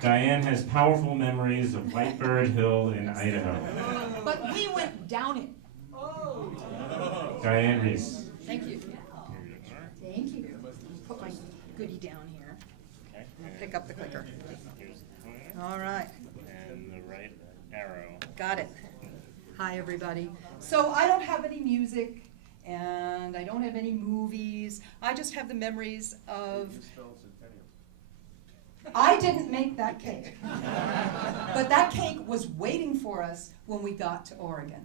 Diane has powerful memories of Whitebird Hill in Idaho. But we went down it. Diane Reese. Thank you. Thank you. Put my goodie down here. Okay. I'll pick up the clicker. Here's the pointer. All right. And the right arrow. Got it. Hi, everybody. So I don't have any music, and I don't have any movies. I just have the memories of... I didn't make that cake. But that cake was waiting for us when we got to Oregon.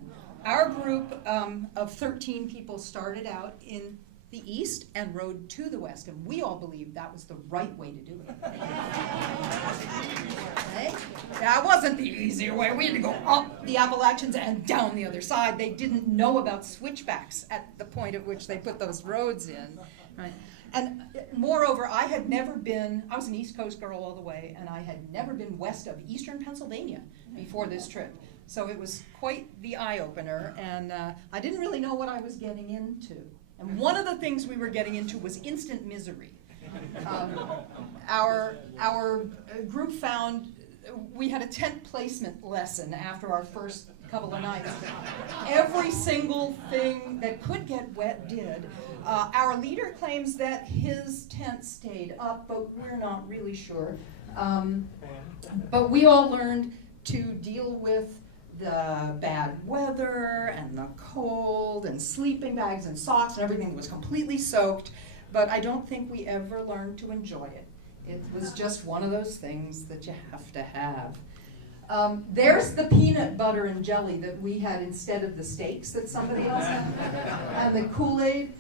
Our group of 13 people started out in the east and rode to the west, and we all believed that was the right way to do it. Okay? That wasn't the easier way. We had to go up the Appalachians and down the other side. They didn't know about switchbacks at the point at which they put those roads in. Right? And moreover, I was an East Coast girl all the way, and I had never been west of eastern Pennsylvania before this trip. So it was quite the eye-opener, and I didn't really know what I was getting into. And one of the things we were getting into was instant misery. Our group found we had a tent placement lesson after our first couple of nights. Every single thing that could get wet did. Our leader claims that his tent stayed up, but we're not really sure. But we all learned to deal with the bad weather and the cold and sleeping bags and socks and everything that was completely soaked, but I don't think we ever learned to enjoy it. It was just one of those things that you have to have. There's the peanut butter and jelly that we had instead of the steaks that somebody else had, and the Kool-Aid.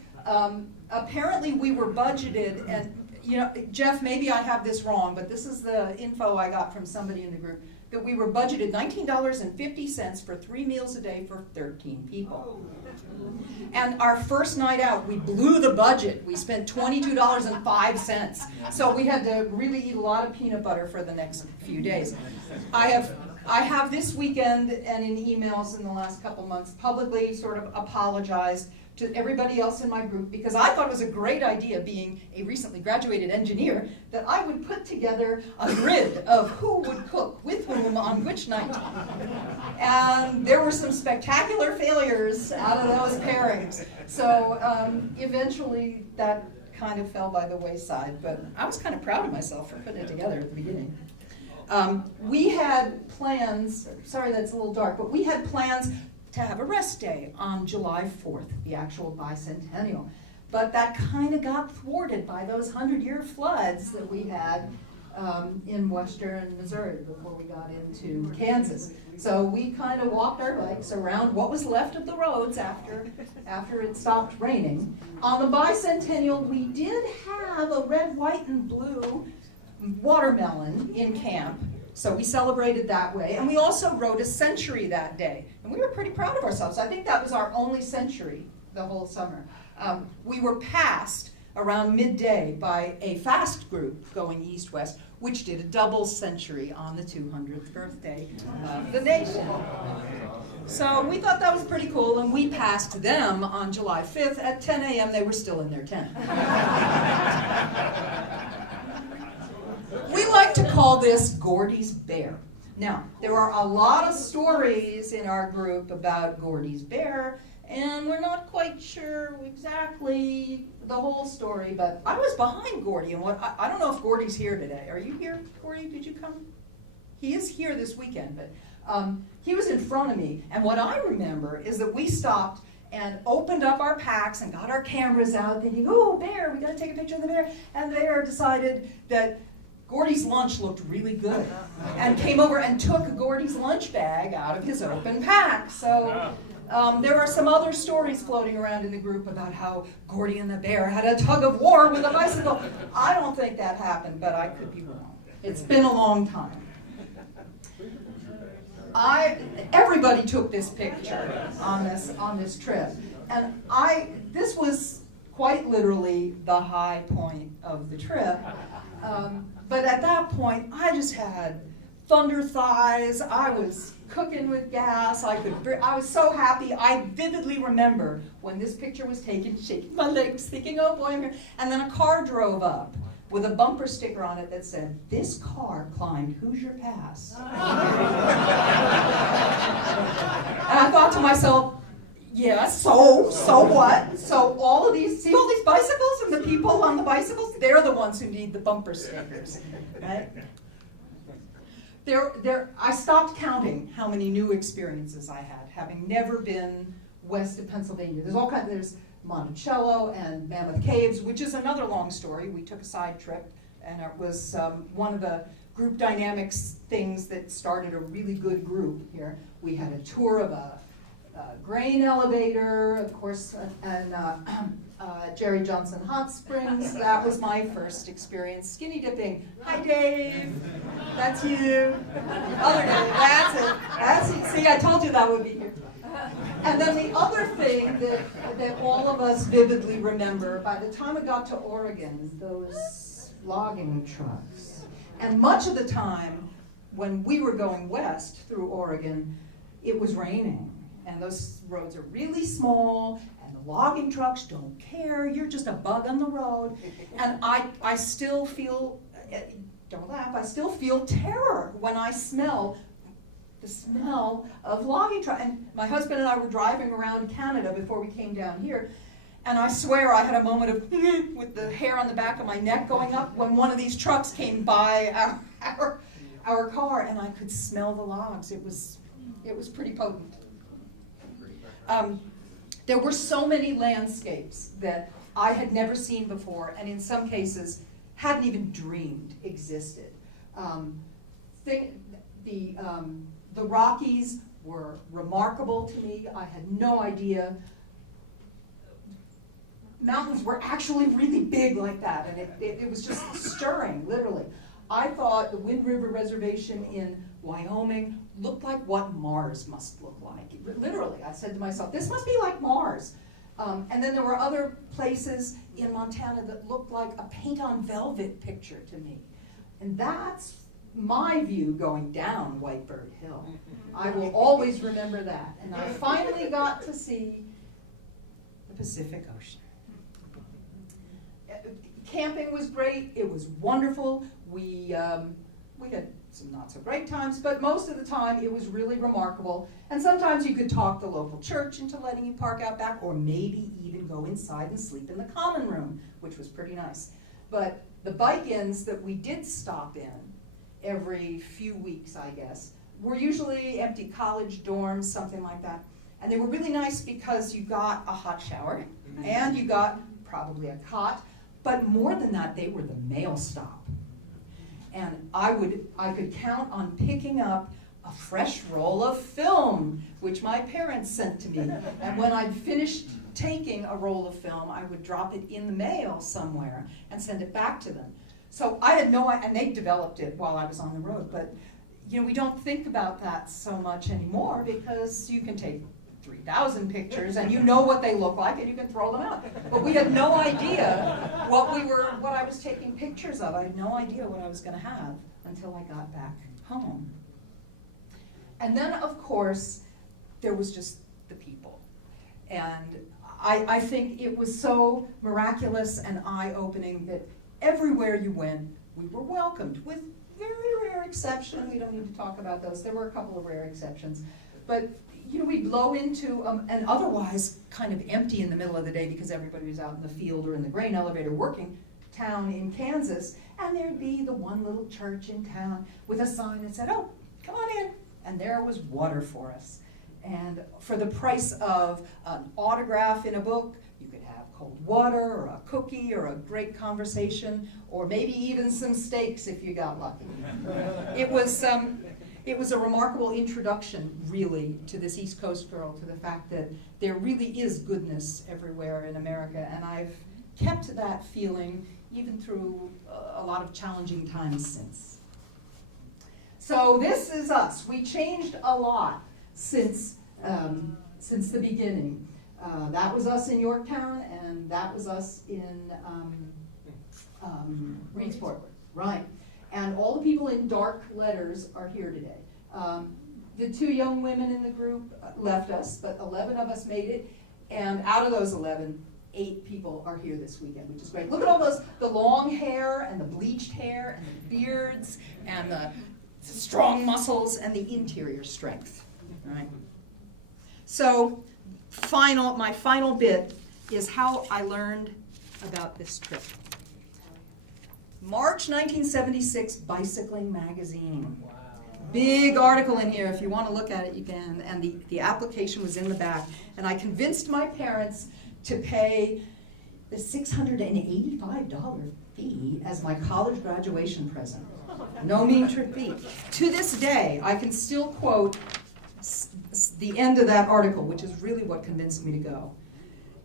Apparently we were budgeted, and you know, Jeff, maybe I have this wrong, but this is the info I got from somebody in the group, that we were budgeted $19.50 for 3 meals a day for 13 people. And our first night out, we blew the budget. We spent $22.05. So we had to really eat a lot of peanut butter for the next few days. I have this weekend and in emails in the last couple months publicly sort of apologized to everybody else in my group, because I thought it was a great idea, being a recently graduated engineer, that I would put together a grid of who would cook with whom on which night. And there were some spectacular failures out of those pairings. So eventually that kind of fell by the wayside, but I was kind of proud of myself for putting it together at the beginning. We had plans, sorry that's a little dark, but we had plans to have a rest day on July 4th, the actual bicentennial. But that kind of got thwarted by those 100-year floods that we had in western Missouri before we got into Kansas. So we kind of walked our bikes around what was left of the roads after it stopped raining. On the bicentennial, we did have a red, white, and blue watermelon in camp. So we celebrated that way, and we also rode a century that day. And we were pretty proud of ourselves. I think that was our only century the whole summer. We were passed around midday by a fast group going east-west, which did a double century on the 200th birthday of the nation. So we thought that was pretty cool, and we passed them on July 5th. At 10 a.m., they were still in their tent. We like to call this Gordy's Bear. Now, there are a lot of stories in our group about Gordy's Bear, and we're not quite sure exactly the whole story, but I was behind Gordy, and I don't know if Gordy's here today. Are you here, Gordy? Did you come? He is here this weekend, but he was in front of me, and what I remember is that we stopped and opened up our packs and got our cameras out, thinking, oh, bear, we gotta take a picture of the bear, and the bear decided that Gordy's lunch looked really good and came over and took Gordy's lunch bag out of his open pack. So there are some other stories floating around in the group about how Gordy and the bear had a tug of war with a bicycle. I don't think that happened, but I could be wrong. It's been a long time. Everybody took this picture on this trip, and this was quite literally the high point of the trip. But at that point, I just had thunder thighs. I was cooking with gas. I was so happy. I vividly remember when this picture was taken, shaking my legs, thinking, oh boy, I'm here. And then a car drove up with a bumper sticker on it that said, "This car climbed Hoosier Pass." And I thought to myself, yeah, so what? So all these bicycles and the people on the bicycles, they're the ones who need the bumper stickers, right? I stopped counting how many new experiences I had, having never been west of Pennsylvania. There's Monticello and Mammoth Caves, which is another long story. We took a side trip, and it was one of the group dynamics things that started a really good group here. We had a tour of a grain elevator, of course, and Jerry Johnson Hot Springs. That was my first experience. Skinny dipping. Hi, Dave. That's you. Other Dave. That's it. See, I told you that would be here. And then the other thing that all of us vividly remember, by the time we got to Oregon, those logging trucks. And much of the time, when we were going west through Oregon, it was raining. And those roads are really small, and the logging trucks don't care. You're just a bug on the road. And I still feel, don't laugh, I still feel terror when I smell the smell of logging truck. And my husband and I were driving around Canada before we came down here, and I swear I had a moment of with the hair on the back of my neck going up when one of these trucks came by our car, and I could smell the logs. It was pretty potent. There were so many landscapes that I had never seen before, and in some cases hadn't even dreamed existed. The Rockies were remarkable to me. I had no idea mountains were actually really big like that, and it was just stirring, literally. I thought the Wind River Reservation in Wyoming looked like what Mars must look like. Literally, I said to myself, this must be like Mars. And then there were other places in Montana that looked like a paint-on-velvet picture to me. And that's my view going down Whitebird Hill. I will always remember that. And I finally got to see the Pacific Ocean. Camping was great. It was wonderful. We had some not so great times, but most of the time it was really remarkable. And sometimes you could talk the local church into letting you park out back, or maybe even go inside and sleep in the common room, which was pretty nice. But the bike-ins that we did stop in every few weeks, I guess, were usually empty college dorms, something like that. And they were really nice because you got a hot shower, and you got probably a cot, but more than that, they were the mail stop. And I could count on picking up a fresh roll of film, which my parents sent to me. And when I'd finished taking a roll of film, I would drop it in the mail somewhere and send it back to them. So I had no idea, and they developed it while I was on the road, but we don't think about that so much anymore because you can take 3,000 pictures and you know what they look like and you can throw them out. But we had no idea what I was taking pictures of. I had no idea what I was going to have until I got back home. And then, of course, there was just the people. And I think it was so miraculous and eye-opening that everywhere you went, we were welcomed, with very rare exception. We don't need to talk about those. There were a couple of rare exceptions. But we'd blow into an otherwise kind of empty in the middle of the day because everybody was out in the field or in the grain elevator working town in Kansas, and there'd be the one little church in town with a sign that said, "Oh, come on in." And there was water for us. And for the price of an autograph in a book, you could have cold water or a cookie or a great conversation or maybe even some steaks if you got lucky. It was a remarkable introduction, really, to this East Coast girl, to the fact that there really is goodness everywhere in America, and I've kept that feeling even through a lot of challenging times since. So this is us. We changed a lot since the beginning. That was us in Yorktown, and that was us in Reedsport, right? And all the people in dark letters are here today. The 2 young women in the group left us, but 11 of us made it. And out of those 11, 8 people are here this weekend, which is great. Look at all those, the long hair and the bleached hair and the beards and the strong muscles and the interior strength. All right. So my final bit is how I learned about this trip. March 1976, Bicycling Magazine. Wow. Big article in here. If you want to look at it, you can. And the application was in the back. And I convinced my parents to pay the $685 fee as my college graduation present. No mean feat. To this day, I can still quote the end of that article, which is really what convinced me to go.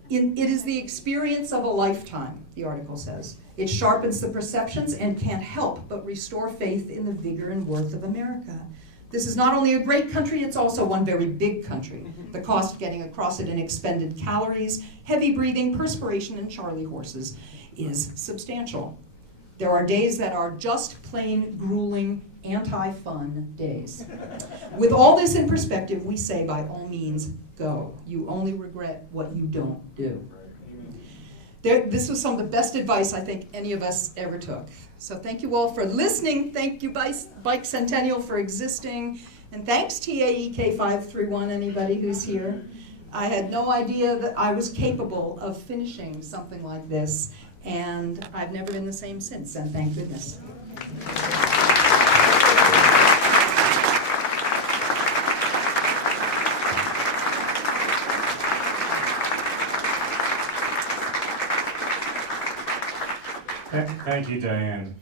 It is the experience of a lifetime, the article says. It sharpens the perceptions and can't help but restore faith in the vigor and worth of America. This is not only a great country, it's also one very big country. The cost of getting across it in expended calories, heavy breathing, perspiration, and Charlie horses is substantial. There are days that are just plain grueling, anti-fun days. With all this in perspective, we say by all means, go. You only regret what you don't do. This was some of the best advice I think any of us ever took. So thank you all for listening. Thank you, Bikecentennial, for existing. And thanks, TAEK 531, anybody who's here. I had no idea that I was capable of finishing something like this. And I've never been the same since, and thank goodness. Thank you, Diane.